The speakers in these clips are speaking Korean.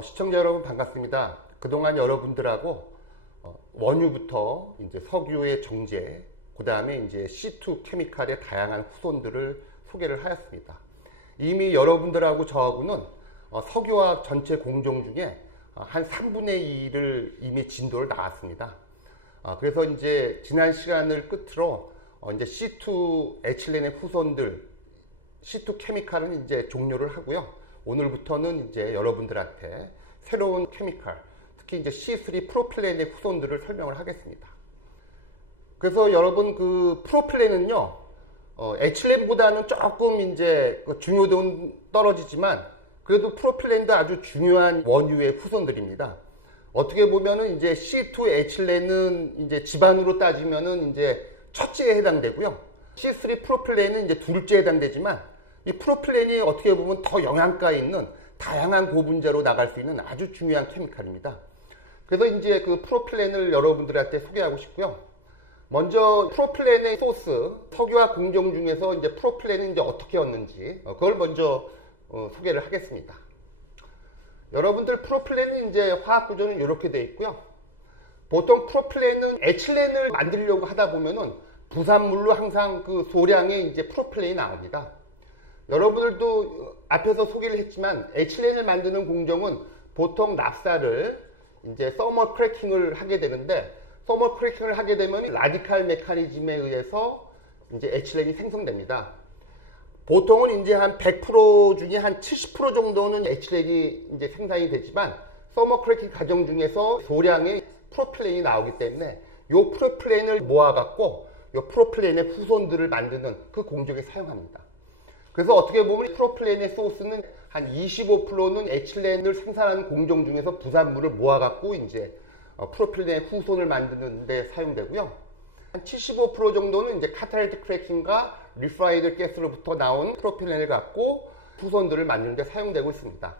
시청자 여러분 반갑습니다. 그동안 여러분들하고 원유부터 이제 석유의 정제, 그 다음에 이제 C2 케미칼의 다양한 후손들을 소개를 하였습니다. 이미 여러분들하고 저하고는 석유화학 전체 공정 중에 한 3분의 2를 이미 진도를 나왔습니다. 그래서 이제 지난 시간을 끝으로 이제 C2 에틸렌의 후손들, C2 케미칼은 이제 종료를 하고요. 오늘부터는 이제 여러분들한테 새로운 케미칼, 특히 이제 C3 프로필렌의 후손들을 설명을 하겠습니다. 그래서 여러분 그 프로필렌은요, 에틸렌보다는 조금 이제 중요도는 떨어지지만 그래도 프로필렌도 아주 중요한 원유의 후손들입니다. 어떻게 보면은 이제 C2 에틸렌은 이제 집안으로 따지면은 이제 첫째에 해당되고요. C3 프로필렌은 이제 둘째에 해당되지만 이 프로필렌이 어떻게 보면 더 영양가 있는 다양한 고분자로 나갈 수 있는 아주 중요한 케미칼입니다. 그래서 이제 그 프로필렌을 여러분들한테 소개하고 싶고요. 먼저 프로필렌의 소스, 석유화학 공정 중에서 이제 프로필렌은 이제 어떻게 얻는지 그걸 먼저 소개를 하겠습니다. 여러분들 프로필렌은 이제 화학 구조는 이렇게 되어 있고요. 보통 프로필렌은 에틸렌을 만들려고 하다 보면은 부산물로 항상 그 소량의 이제 프로필렌이 나옵니다. 여러분들도 앞에서 소개를 했지만 에틸렌을 만드는 공정은 보통 납사를 이제 서머 크래킹을 하게 되는데, 서머 크래킹을 하게 되면 라디칼 메커니즘에 의해서 이제 에틸렌이 생성됩니다. 보통은 이제 한 100% 중에 한 70% 정도는 에틸렌이 이제 생산이 되지만 서머 크래킹 과정 중에서 소량의 프로필렌이 나오기 때문에 이 프로필렌을 모아갖고 이 프로필렌의 후손들을 만드는 그 공정에 사용합니다. 그래서 어떻게 보면 프로필렌의 소스는 한 25%는 에틸렌을 생산하는 공정 중에서 부산물을 모아갖고 이제 프로필렌의 후손을 만드는 데 사용되고요. 한 75% 정도는 이제 카탈리틱 크래킹과 리파이드 가스로부터 나온 프로필렌을 갖고 후손들을 만드는 데 사용되고 있습니다.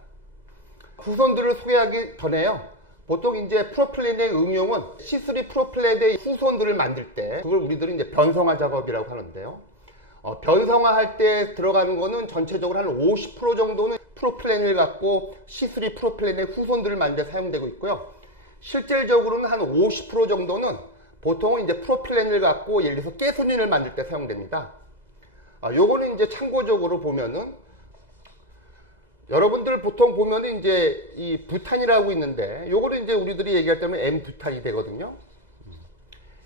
후손들을 소개하기 전에요. 보통 이제 프로필렌의 응용은 C3 프로필렌의 후손들을 만들 때 그걸 우리들은 이제 변성화 작업이라고 하는데요. 변성화할 때 들어가는 거는 전체적으로 한 50% 정도는 프로필렌을 갖고 C3 프로필렌의 후손들을 만들 때 사용되고 있고요. 실질적으로는 한 50% 정도는 보통은 이제 프로필렌을 갖고 예를 들어서 가솔린을 만들 때 사용됩니다. 요거는 이제 참고적으로 보면은 여러분들 보통 보면은 이제 이 부탄이라고 있는데 요거는 이제 우리들이 얘기할 때는 N부탄이 되거든요.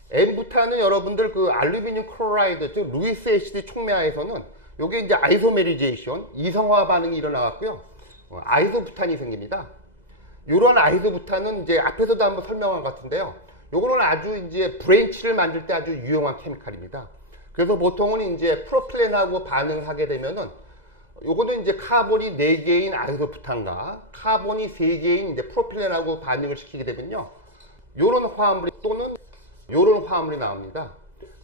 N부탄은 여러분들 그 알루미늄 클로라이드, 즉 루이스 애시드 촉매화에서는 요게 이제 아이소메리제이션, 이성화 반응이 일어나갖고요. 아이소부탄이 생깁니다. 요런 아이소부탄은 이제 앞에서도 한번 설명한 것 같은데요. 요거는 아주 이제 브랜치를 만들 때 아주 유용한 케미칼입니다. 그래서 보통은 이제 프로필렌하고 반응하게 되면은 요거는 이제 카본이 4개인 아이소부탄과 카본이 3개인 이제 프로필렌하고 반응을 시키게 되면요. 요런 화합물이 또는 요런 화합물이 나옵니다.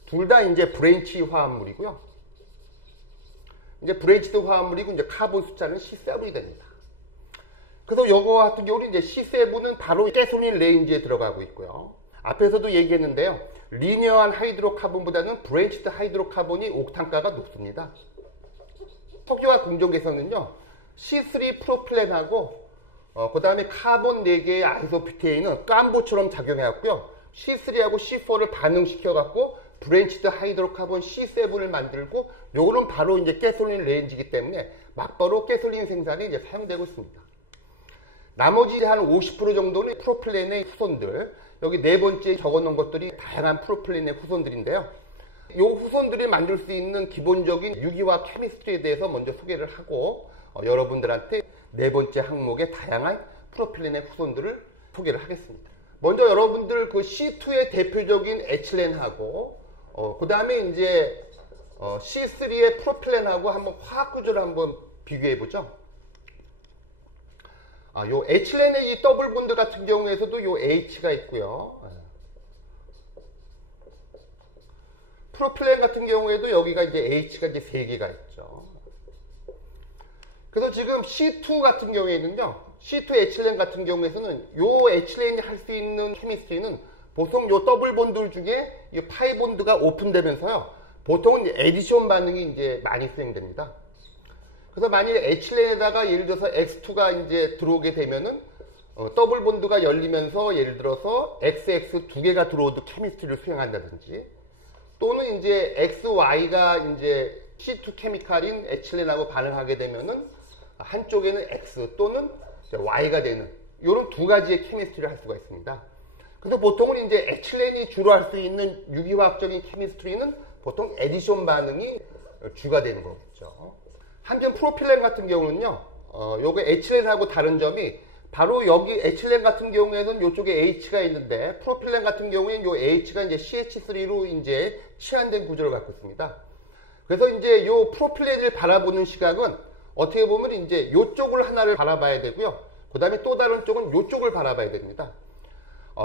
둘 다 이제 브랜치 화합물이고요. 이제 브랜치드 화합물이고 이제 카본 숫자는 C7이 됩니다. 그래서 요거 같은 경우는 이제 C7은 바로 가솔린 레인지에 들어가고 있고요. 앞에서도 얘기했는데요. 리니어한 하이드로카본보다는 브랜치드 하이드로카본이 옥탄가가 높습니다. 석유화학 공정에서는요. C3 프로필렌하고 그 다음에 카본 4개의 아이소뷰테인은 깜보처럼 작용해왔고요. C3하고 C4를 반응시켜갖고 브랜치드 하이드로카본 C7을 만들고 요거는 바로 이제 가솔린 레인지이기 때문에 막바로 가솔린 생산에 이제 사용되고 있습니다. 나머지 한 50% 정도는 프로필렌의 후손들, 여기 네 번째 적어놓은 것들이 다양한 프로필렌의 후손들인데요. 이 후손들이 만들 수 있는 기본적인 유기화 케미스트리에 대해서 먼저 소개를 하고 여러분들한테 네 번째 항목의 다양한 프로필렌의 후손들을 소개를 하겠습니다. 먼저 여러분들 그 C2의 대표적인 에틸렌하고 그 다음에 이제 C3의 프로필렌하고 한번 화학 구조를 한번 비교해 보죠. 요 에틸렌의 이 더블 본드 같은 경우에서도 요 H가 있고요. 프로필렌 같은 경우에도 여기가 이제 H가 이제 3개가 있죠. 그래서 지금 C2 같은 경우에는요. C2 에틸렌 같은 경우에서는 요 에틸렌이 할 수 있는 케미스트리는 보통 요 더블 본드 중에 이 파이 본드가 오픈되면서요. 보통은 이제 에디션 반응이 이제 많이 수행됩니다. 그래서 만일 에틸렌에다가 예를 들어서 X2가 이제 들어오게 되면은 더블 본드가 열리면서 예를 들어서 XX 두 개가 들어오도 케미스트리를 수행한다든지, 또는 이제 XY가 이제 C2 케미칼인 에틸렌하고 반응하게 되면은 한쪽에는 X 또는 Y가 되는 이런 두 가지의 케미스트리를 할 수가 있습니다. 그래서 보통은 이제 에틸렌이 주로 할 수 있는 유기화학적인 케미스트리는 보통 에디션 반응이 주가 되는 거겠죠. 한편 프로필렌 같은 경우는요, 요거 에틸렌하고 다른 점이 바로 여기 에틸렌 같은 경우에는 이쪽에 H가 있는데, 프로필렌 같은 경우에는 요 H가 이제 CH3로 이제 치환된 구조를 갖고 있습니다. 그래서 이제 요 프로필렌을 바라보는 시각은 어떻게 보면 이제 요쪽을 하나를 바라봐야 되고요. 그 다음에 또 다른 쪽은 요쪽을 바라봐야 됩니다.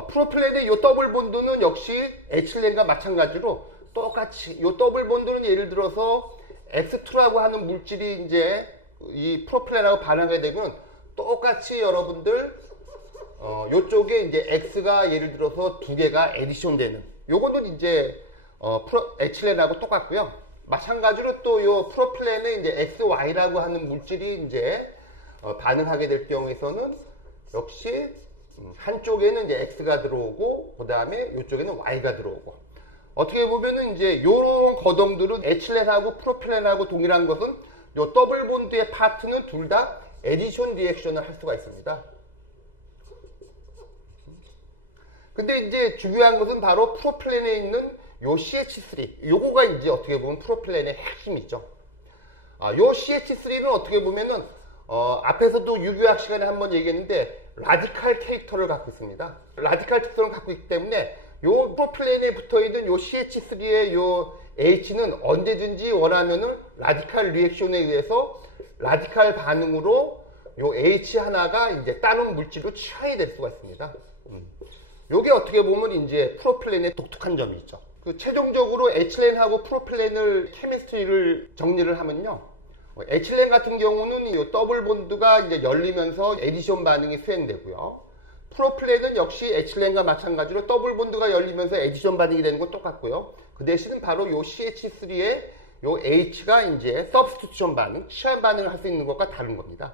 프로필렌의 요 더블 본드는 역시 에틸렌과 마찬가지로 똑같이 요 더블 본드는 예를 들어서 X2라고 하는 물질이 이제 이 프로필렌하고 반응하게 되면 똑같이 여러분들 요쪽에 이제 X가 예를 들어서 두 개가 에디션 되는 요거는 이제 에틸렌하고 똑같고요. 마찬가지로 또 요 프로필렌에 이제 XY라고 하는 물질이 이제 반응하게 될 경우에서는 역시 한쪽에는 이제 X가 들어오고 그 다음에 이쪽에는 Y가 들어오고, 어떻게 보면은 이제 요런 거동들은 에틸렌하고 프로필렌하고 동일한 것은 요 더블 본드의 파트는 둘 다 에디션 리액션을 할 수가 있습니다. 근데 이제 중요한 것은 바로 프로필렌에 있는 요 CH3, 요거가 이제 어떻게 보면 프로필렌의 핵심이죠. 요 CH3는 어떻게 보면은 앞에서도 유기화학 시간에 한번 얘기했는데 라디칼 캐릭터를 갖고 있습니다. 라디칼 특성을 갖고 있기 때문에 요 프로필렌에 붙어있는 요 CH3의 요 H는 언제든지 원하면은 라디칼 리액션에 의해서 라디칼 반응으로 요 H 하나가 이제 다른 물질로 치환이 될 수가 있습니다. 요게 어떻게 보면 이제 프로필렌의 독특한 점이 있죠. 최종적으로 에틸렌하고 프로필렌을 케미스트리를 정리를 하면요, 에틸렌 같은 경우는 이 더블 본드가 이제 열리면서 에디션 반응이 수행되고요. 프로필렌은 역시 에틸렌과 마찬가지로 더블 본드가 열리면서 에디션 반응이 되는 건 똑같고요. 그 대신은 바로 요 CH3의 요 H가 이제 서브스티튜션 반응, 치환 반응을 할 수 있는 것과 다른 겁니다.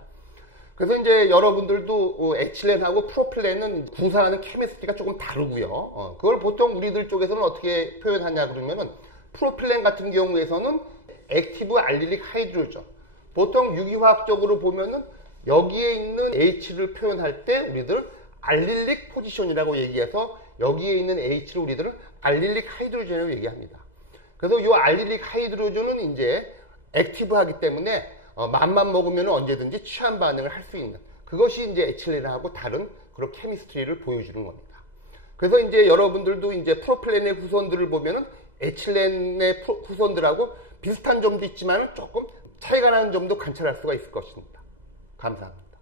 그래서 이제 여러분들도 에틸렌하고 프로필렌은 구사하는 케미스트리가 조금 다르고요. 그걸 보통 우리들 쪽에서는 어떻게 표현하냐 그러면은, 프로필렌 같은 경우에서는 액티브 알릴릭 하이드로전, 보통 유기화학적으로 보면은 여기에 있는 H를 표현할 때 우리들 알릴릭 포지션이라고 얘기해서 여기에 있는 H를 우리들은 알릴릭 하이드로전이라고 얘기합니다. 그래서 이 알릴릭 하이드로전은 이제 액티브하기 때문에 맘만 먹으면 언제든지 치환 반응을 할 수 있는, 그것이 이제 에틸렌하고 다른 그런 케미스트리를 보여주는 겁니다. 그래서 이제 여러분들도 이제 프로필렌의 후손들을 보면은 에틸렌의 후손들하고 비슷한 점도 있지만 조금 차이가 나는 점도 관찰할 수가 있을 것입니다. 감사합니다.